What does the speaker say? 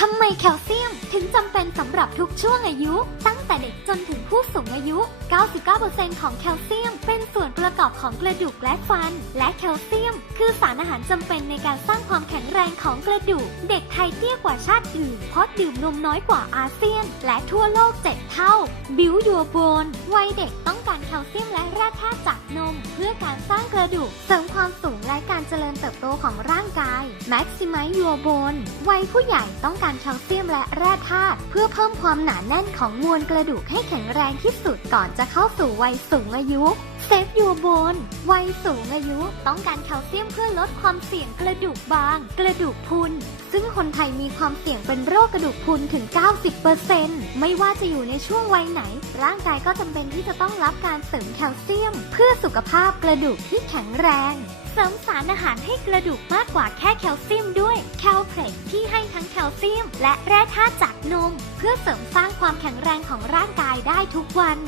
ทำไมแคลเซียมถึงจำเป็นสำหรับทุกช่วงอายุ ตั้งแต่เด็กจนถึงผู้สูงอายุ 99%ของแคลเซียม เป็นส่วนประกอบของกระดูกและฟัน และแคลเซียม คือสารอาหารจำเป็นในการสร้างความแข็งแรงของกระดูก เด็กไทยเตี้ยกว่าชาติอื่นเพราะดื่มนมน้อยกว่าอาเซียน และทั่วโลก 7 เท่า บิวยูโบนวัยเด็กต้องการแคลเซียมและแร่ธาตุจากนม เพื่อการสร้างกระดูก เสริมความสูงและการเจริญเติบโตของร่าง Maximize Your Bone วัยผู้ใหญ่ต้องการแคลเซียมและแร่ธาตุเพื่อเพิ่มความหนาแน่นของมวลกระดูกให้แข็งแรงที่สุดก่อนจะเข้าสู่วัยสูงอายุ Save Your Bone วัยสูงอายุต้องการแคลเซียมเพื่อลดความเสี่ยงกระดูกบาง กระดูกพุนซึ่งคนไทยมีความเสี่ยงเป็นโรคกระดูกพุนถึง 90%ไม่ว่าจะอยู่ในช่วงวัยไหน ร่างกายก็จำเป็นที่จะต้องรับการเสริมแคลเซียม เพื่อสุขภาพกระดูกที่แข็งแรงเสริมสารอาหารให้กระดูกมากกว่าแค่แคลเซียมด้วย แคลเพล็กที่ให้ทั้งแคลเซียม และแร่ธาตุจากนม เพื่อเสริมสร้างความแข็งแรงของร่างกายได้ทุกวัน